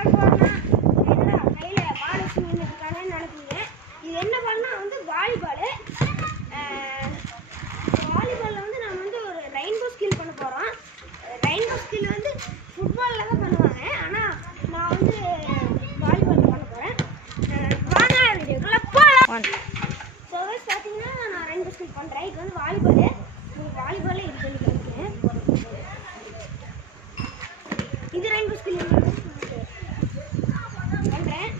விளையாட போறோம்னா என்னடா கையில பால் வச்சு நின்றுருக்கானேன்னு நினைப்பீங்க. இது என்ன பண்ணா வந்து வாலிபால். வாலிபாலில் வந்து நம்ம வந்து ஒரு ரெயின்போ ஸ்கில் பண்ண போகிறோம். ரெயின்போ ஸ்கில் வந்து ஃபுட்பாலில் தான் பண்ணுவாங்க. ஆனால் நான் வந்து வாலிபாலில் பண்ண போகிறேன். வாங்க வீடியோக்குள்ள போகலாம். ஸோ பார்த்தீங்கன்னா நான் ரெயின்போ ஸ்கில் பண்ணுறேன். இது வந்து வாலிபால். உங்களுக்கு வாலிபாலே இது பண்ணி காமிக்கிறேன். இது ரெயின்போ ஸ்கில் பண்ணுறேன்.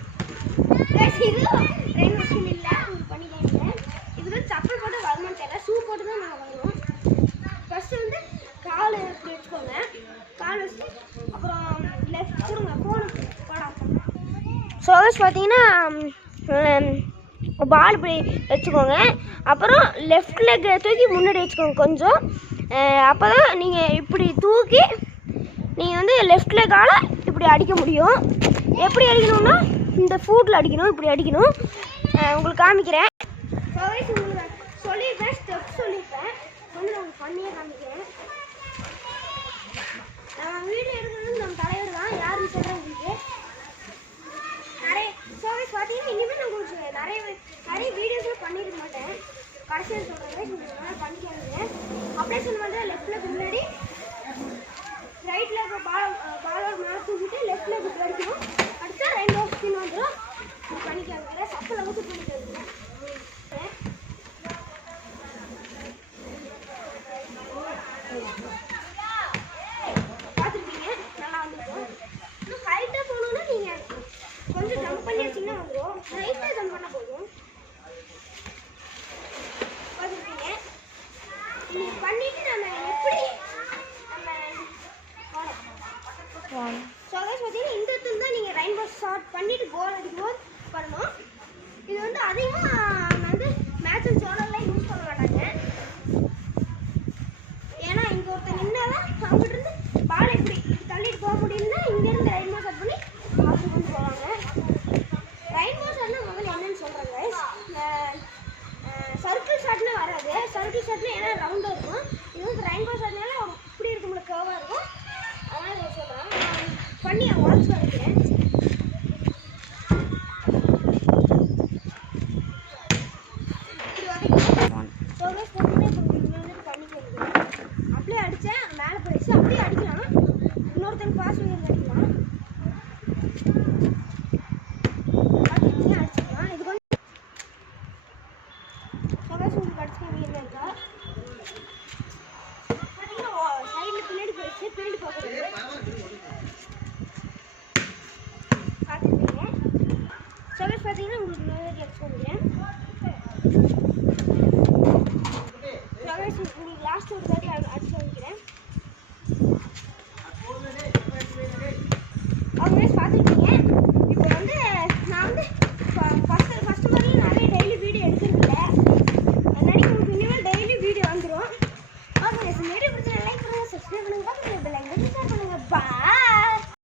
இது ரெயின்போ ஸ்கில் இல்லை, உங்களுக்கு பண்ணி காமிக்கிறேன். இது வந்து சப்பல் போட்டு வருமானு தெரியல, ஷூ போட்டு தான் நான் வருவோம். ஃபஸ்ட்டு வந்து கால் இப்படி வச்சுக்கோங்க. கால் வச்சு அப்புறம் லெஃப்ட் கொடுங்க, ஃபோனு போடாம. ஸோ பார்த்தீங்கன்னா பால் இப்படி வச்சுக்கோங்க. அப்புறம் லெஃப்ட் லெக் தூக்கி முன்னாடி வச்சுக்கோங்க கொஞ்சம். அப்போ தான் நீங்கள் இப்படி தூக்கி நீங்கள் வந்து லெஃப்ட் லெக்கால் இப்படி அடிக்க முடியும். எப்படி அடிக்கணும்னா இந்த ஃபூட்டில் அடிக்கணும், இப்படி அடிக்கணும். உங்களுக்கு காமிக்கிறேன். உங்களுக்கு சொல்லியிருப்பேன், ஸ்டெப் சொல்லியிருப்பேன். வந்து நான் உங்களுக்கு பண்ணியே காமிக்கிறேன். நம்ம வீடியோ எடுக்கிறது நம்ம தலைவர் தான், யாருன்னு சொல்கிறேன் உங்களுக்கு. நிறைய பார்த்தீங்கன்னா இனிமேல் நான் உங்களுக்கு நிறைய வீடியோஸில் பண்ணியிருக்க மாட்டேன். கடைசியில் சொல்கிறேன், நீங்கள் பண்ணிக்காதீங்க. அப்ளேஷன் வந்து லெஃப்டில் முன்னாடி, ரைட்டில் இருக்க பாலோட மேலே தூக்கிட்டு லெஃப்டில் இப்படி அடிக்கணும். அடித்தா ரெயின்போ ஸ்கில் வந்துடும். பண்ணிக்காதீங்க, சப்பில் ஊற்றி பண்ணிக்காதீங்க. பார்த்துருப்பீங்க, நல்லா வந்துருக்கும். இன்னும் ஹைட்டாக போகணுன்னா நீங்கள் கொஞ்சம் ஜம்ப் பண்ணி வச்சிங்கன்னா வந்துடும். லைட்டாக ஜம்ப் பண்ண போதும். பார்த்துருப்பீங்க. நீங்கள் பண்ணிவிட்டு நம்ம எப்படி பார்த்தீங்கன்னா இந்த இடத்துல தான் நீங்கள் ரெயின்போ ஷாட் பண்ணிவிட்டு கோல் அடிக்கும்போது பண்ணணும். இது வந்து அதிகமாக நான் வந்து மேட்ச் ஜோனெல்லாம் யூஸ் பண்ண மாட்டாங்க. ஏன்னா இங்கே ஒருத்தர் நின்னாதான் அவங்ககிட்ட இருந்து பால் எப்படி தள்ளிட்டு போக முடியும்னா இங்கேருந்து ரெயின்போ ஷாட் பண்ணி அப்படி கொண்டு போவாங்க. ரெயின்போ ஷாட்னா முதல்ல என்னன்னு சொல்கிறாங்க. சர்க்கிள் ஷாட்னா வராது. சர்க்கிள் ஷாட்னா ஏன்னா ரவுண்டாக இருக்கும். இது வந்து ரெயின்போ ஷாட்னால இப்படி இருக்கும்போது கர்வாக இருக்கும். அதனால் இதை சொல்கிறேன். பண்ணி வாட்ச் பண்ணிக்கிறேன். அப்படியே அடித்தேன், மேலே போயிடுச்சு. அப்படியே அடிக்கலாம், இன்னொருத்தன் பாஸ் பண்ணி அடிக்கலாம். அடிச்சுக்கலாம். இது கொஞ்சம் உங்களுக்கு அடிச்சுக்க வீடு இருக்கா பார்த்தீங்கன்னா சைடில் பின்னாடி போயிடுச்சு. பின்னாடி போகிறது பார்த்துருப்பீங்க. சோகஸ் பார்த்தீங்கன்னா உங்களுக்கு நோய் எக்ஸ்போகிறேன். சோகஸ் உங்களுக்கு லாஸ்ட் ஒரு தாட்டி அடிச்சு வைக்கிறேன். அவங்க பார்த்துட்டு